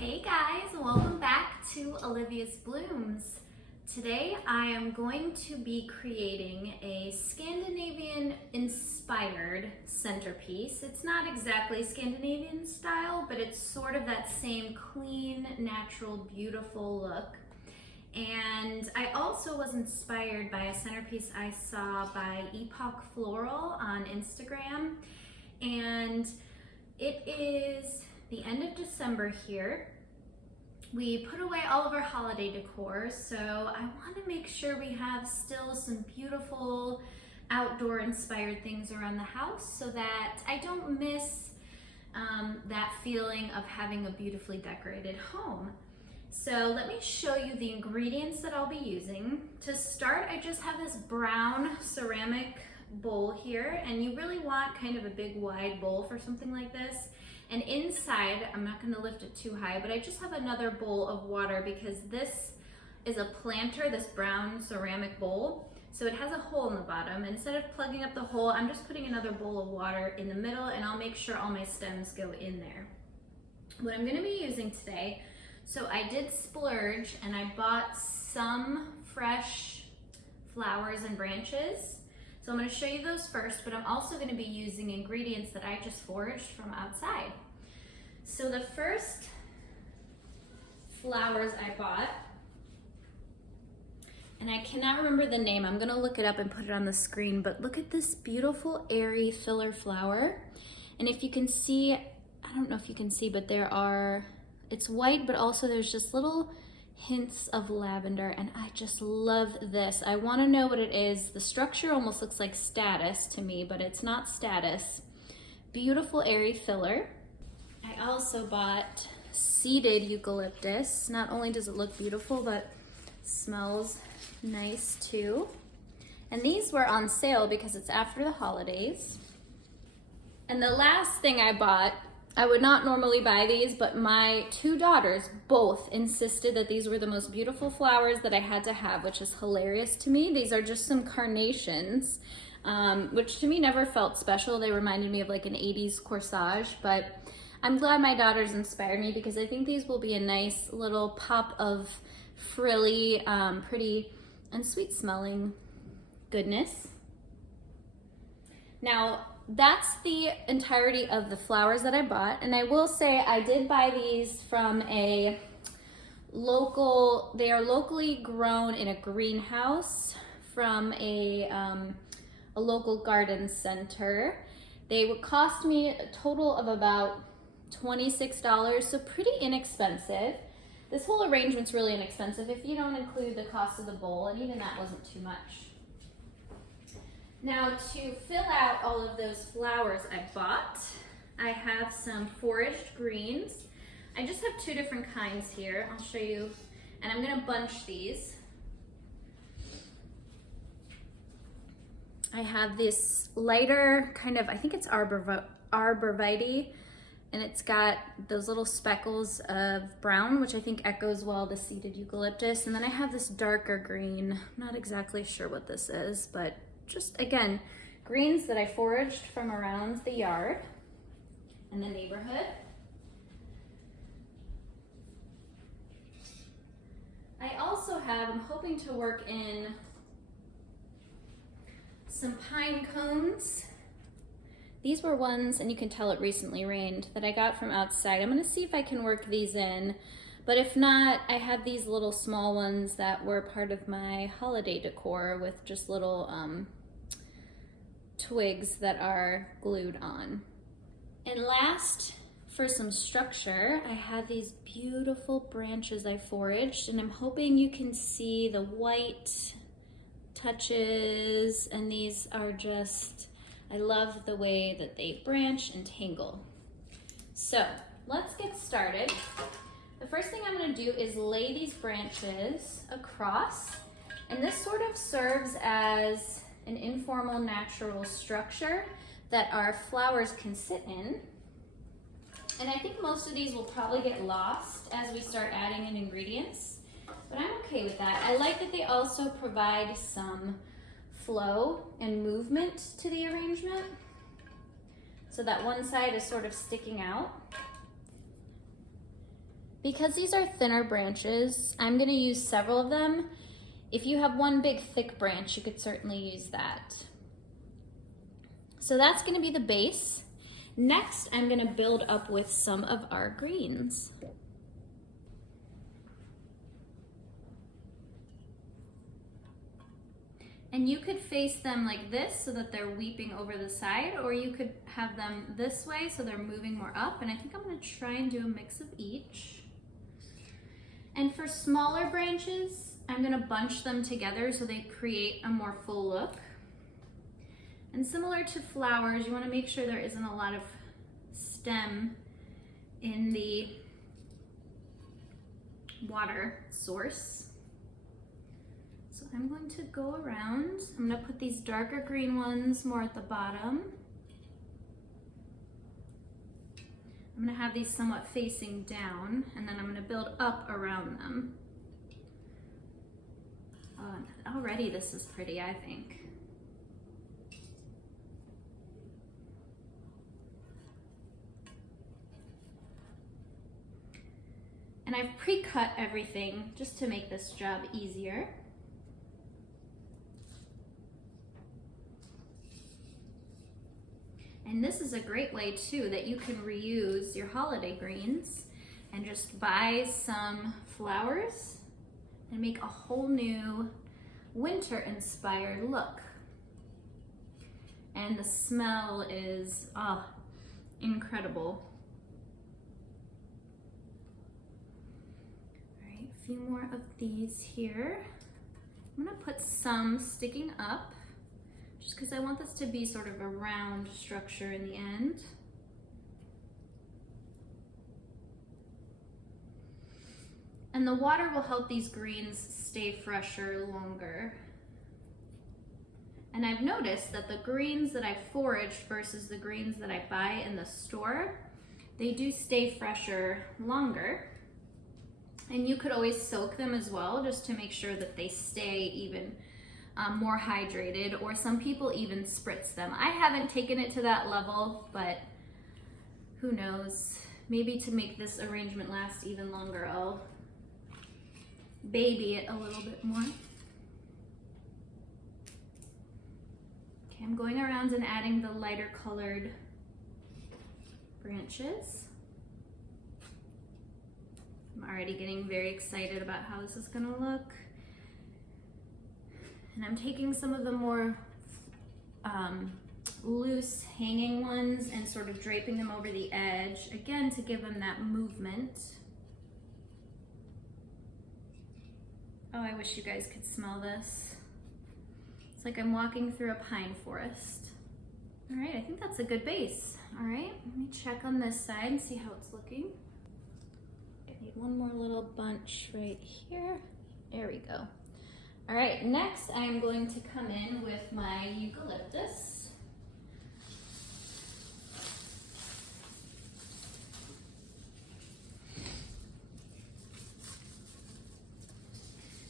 Hey guys, welcome back to Olivia's Blooms. Today I am going to be creating a Scandinavian-inspired centerpiece. It's not exactly Scandinavian style, but it's sort of that same clean, natural, beautiful look. And I also was inspired by a centerpiece I saw by Epoch Floral on Instagram. And it is the end of December here. We put away all of our holiday decor, so I want to make sure we have still some beautiful outdoor inspired things around the house so that I don't miss that feeling of having a beautifully decorated home. So let me show you the ingredients that I'll be using. To start, I just have this brown ceramic bowl here, and you really want kind of a big wide bowl for something like this. And inside, I'm not going to lift it too high, but I just have another bowl of water because this is a planter, this brown ceramic bowl. So it has a hole in the bottom. Instead of plugging up the hole, I'm just putting another bowl of water in the middle, and I'll make sure all my stems go in there. What I'm going to be using today, so I did splurge and I bought some fresh flowers and branches. So I'm going to show you those first, but I'm also going to be using ingredients that I just foraged from outside. So the first flowers I bought, and I cannot remember the name, I'm going to look it up and put it on the screen, but look at this beautiful airy filler flower. And if you can see, I don't know if you can see, but it's white, but also there's just little hints of lavender, and I just love this. I want to know what it is. The structure almost looks like statice to me, but it's not statice. Beautiful airy filler. I also bought seeded eucalyptus. Not only does it look beautiful, but smells nice too. And these were on sale because it's after the holidays. And the last thing I bought, I would not normally buy these, but my two daughters both insisted that these were the most beautiful flowers that I had to have, which is hilarious to me. These are just some carnations, which to me never felt special. They reminded me of like an 80s corsage, but I'm glad my daughters inspired me because I think these will be a nice little pop of frilly, pretty, and sweet smelling goodness. Now, that's the entirety of the flowers that I bought, and I will say I did buy these from they are locally grown in a greenhouse from a local garden center. They would cost me a total of about $26, so pretty inexpensive. This whole arrangement's really inexpensive if you don't include the cost of the bowl, and even that wasn't too much. Now, to fill out all of those flowers I bought, I have some foraged greens. I just have two different kinds here. I'll show you, and I'm gonna bunch these. I have this lighter kind of, I think it's arborvitae, and it's got those little speckles of brown, which I think echoes well the seeded eucalyptus. And then I have this darker green. I'm not exactly sure what this is, but just, again, greens that I foraged from around the yard and the neighborhood. I also have, I'm hoping to work in some pine cones. These were ones, and you can tell it recently rained, that I got from outside. I'm gonna see if I can work these in, but if not, I have these little small ones that were part of my holiday decor with just little twigs that are glued on. And last, for some structure, I have these beautiful branches I foraged, and I'm hoping you can see the white touches, and these are just, I love the way that they branch and tangle. So let's get started. The first thing I'm gonna do is lay these branches across, and this sort of serves as an informal natural structure that our flowers can sit in. And I think most of these will probably get lost as we start adding in ingredients, but I'm okay with that. I like that they also provide some flow and movement to the arrangement so that one side is sort of sticking out. Because these are thinner branches, I'm gonna use several of them. If you have one big thick branch, you could certainly use that. So that's gonna be the base. Next, I'm gonna build up with some of our greens. And you could face them like this so that they're weeping over the side, or you could have them this way so they're moving more up. And I think I'm gonna try and do a mix of each. And for smaller branches, I'm gonna bunch them together so they create a more full look. And similar to flowers, you wanna make sure there isn't a lot of stem in the water source. So I'm going to go around. I'm gonna put these darker green ones more at the bottom. I'm gonna have these somewhat facing down, and then I'm gonna build up around them. Already this is pretty, I think. And I've pre-cut everything just to make this job easier. And this is a great way too that you can reuse your holiday greens and just buy some flowers and make a whole new winter inspired look. And the smell is incredible. All right, a few more of these here. I'm gonna put some sticking up, just because I want this to be sort of a round structure in the end. And the water will help these greens stay fresher longer. And I've noticed that the greens that I forage versus the greens that I buy in the store, they do stay fresher longer. And you could always soak them as well, just to make sure that they stay even more hydrated, or some people even spritz them. I haven't taken it to that level, but who knows? Maybe to make this arrangement last even longer, I'll baby it a little bit more. Okay, I'm going around and adding the lighter colored branches. I'm already getting very excited about how this is gonna look. And I'm taking some of the more loose hanging ones and sort of draping them over the edge, again, to give them that movement. Oh, I wish you guys could smell this. It's like I'm walking through a pine forest. All right, I think that's a good base. All right, let me check on this side and see how it's looking. I need one more little bunch right here. There we go. All right, next I'm going to come in with my eucalyptus.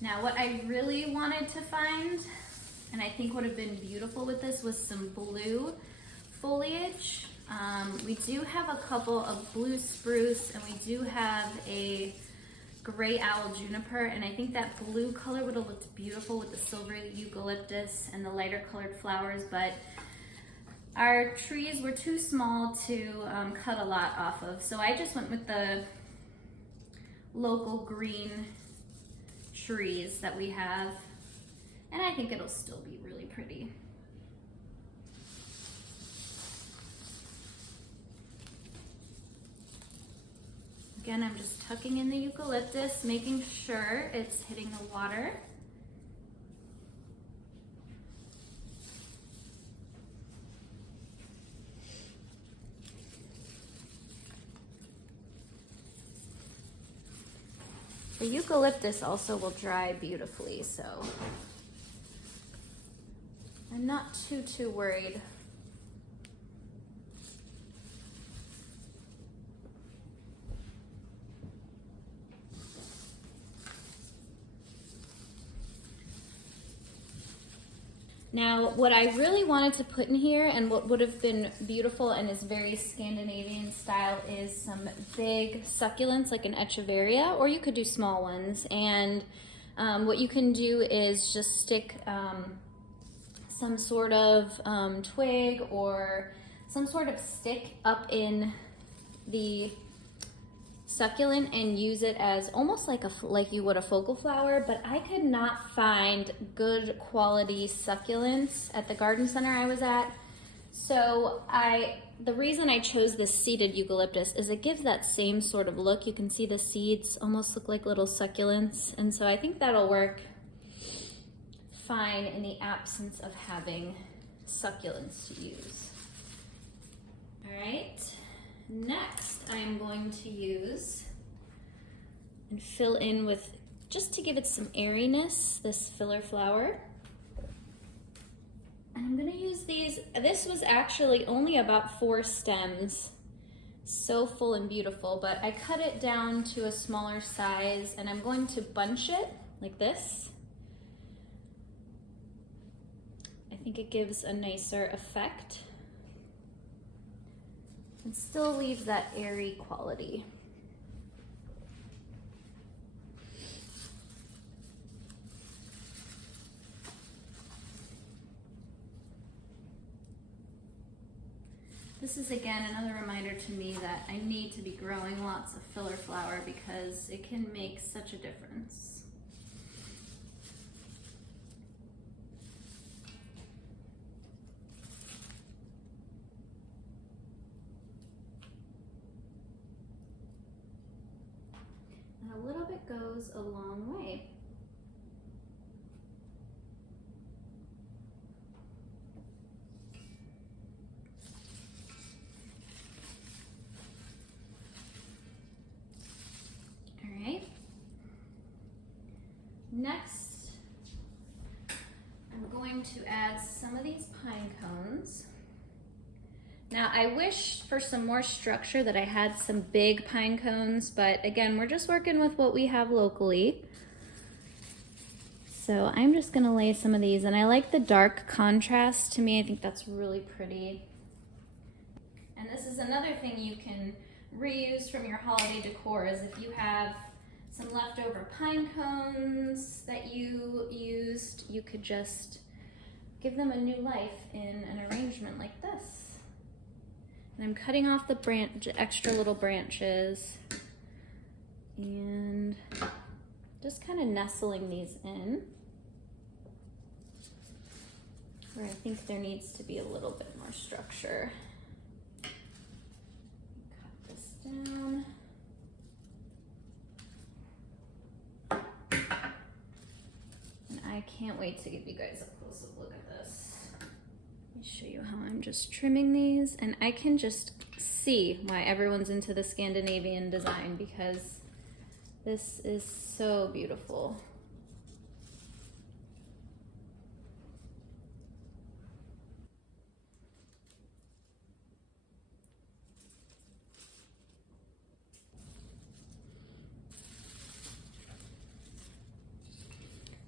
Now what I really wanted to find, and I think would have been beautiful with this, was some blue foliage. We do have a couple of blue spruce, and we do have a gray owl juniper, and I think that blue color would have looked beautiful with the silver eucalyptus and the lighter colored flowers, but our trees were too small to cut a lot off of, so I just went with the local green trees that we have, and I think it'll still be really pretty. Again, I'm just tucking in the eucalyptus, making sure it's hitting the water. The eucalyptus also will dry beautifully, so I'm not too worried. Now, what I really wanted to put in here and what would have been beautiful and is very Scandinavian style is some big succulents like an echeveria, or you could do small ones. And what you can do is just stick some sort of twig or some sort of stick up in the succulent and use it as almost like you would a focal flower, but I could not find good quality succulents at the garden center I was at. So the reason I chose this seeded eucalyptus is it gives that same sort of look. You can see the seeds almost look like little succulents, and so I think that'll work fine in the absence of having succulents to use. All right. Next, I'm going to use and fill in with, just to give it some airiness, this filler flower. And I'm gonna use these. This was actually only about 4 stems. So full and beautiful, but I cut it down to a smaller size and I'm going to bunch it like this. I think it gives a nicer effect. And still leaves that airy quality. This is again another reminder to me that I need to be growing lots of filler flower because it can make such a difference. A little bit goes a long way. All right. Next, I'm going to add some of these pine cones. Now, I wish for some more structure that I had some big pine cones, but again, we're just working with what we have locally. So I'm just gonna lay some of these, and I like the dark contrast. To me, I think that's really pretty. And this is another thing you can reuse from your holiday decor, is if you have some leftover pine cones that you used, you could just give them a new life in an arrangement like this. And I'm cutting off the extra little branches and just kind of nestling these in where I think there needs to be a little bit more structure. Cut this down. And I can't wait to give you guys a close-up look at this. Let me show you how I'm just trimming these, and I can just see why everyone's into the Scandinavian design, because this is so beautiful.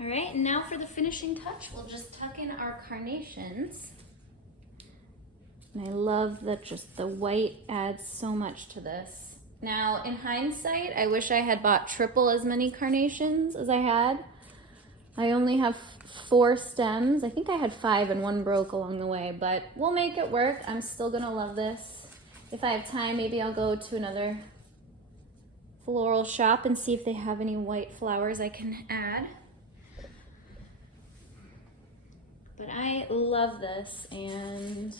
All right, and now for the finishing touch, we'll just tuck in our carnations. And I love that just the white adds so much to this. Now, in hindsight, I wish I had bought triple as many carnations as I had. I only have 4 stems. I think I had 5 and 1 broke along the way, but we'll make it work. I'm still gonna love this. If I have time, maybe I'll go to another floral shop and see if they have any white flowers I can add. But I love this, and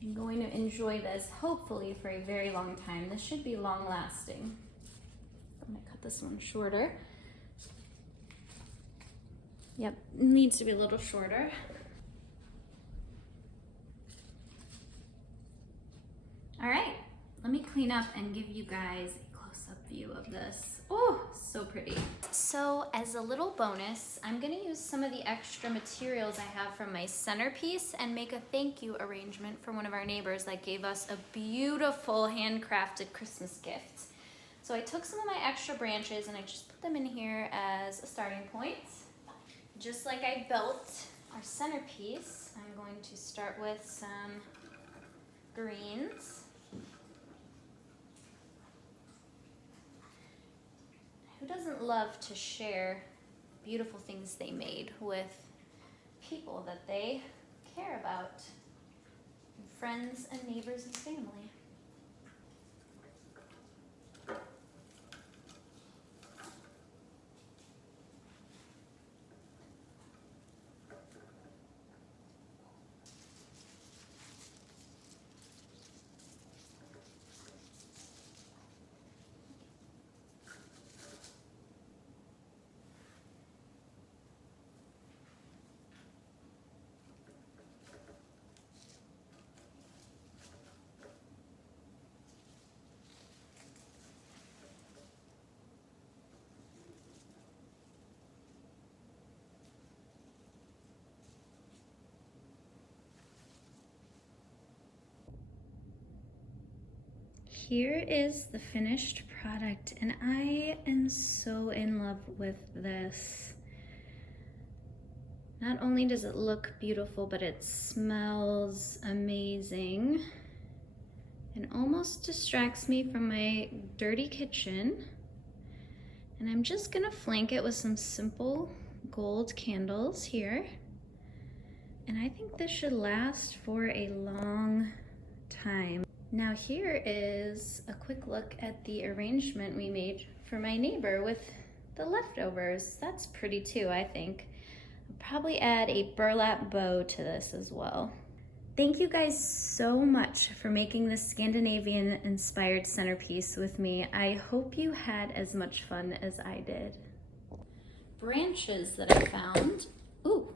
I'm going to enjoy this hopefully for a very long time. This should be long lasting. I'm gonna cut this one shorter. Yep, needs to be a little shorter. All right, let me clean up and give you guys a close-up view of this. Oh, so pretty. So as a little bonus, I'm gonna use some of the extra materials I have from my centerpiece and make a thank you arrangement for one of our neighbors that gave us a beautiful handcrafted Christmas gift. So I took some of my extra branches and I just put them in here as a starting point. Just like I built our centerpiece, I'm going to start with some greens. Who doesn't love to share beautiful things they made with people that they care about, friends and neighbors and family? Here is the finished product, and I am so in love with this. Not only does it look beautiful, but it smells amazing and almost distracts me from my dirty kitchen. And I'm just gonna flank it with some simple gold candles here. And I think this should last for a long time. Now here is a quick look at the arrangement we made for my neighbor with the leftovers. That's pretty too, I think. I'll probably add a burlap bow to this as well. Thank you guys so much for making this Scandinavian-inspired centerpiece with me. I hope you had as much fun as I did. Branches that I found. Ooh.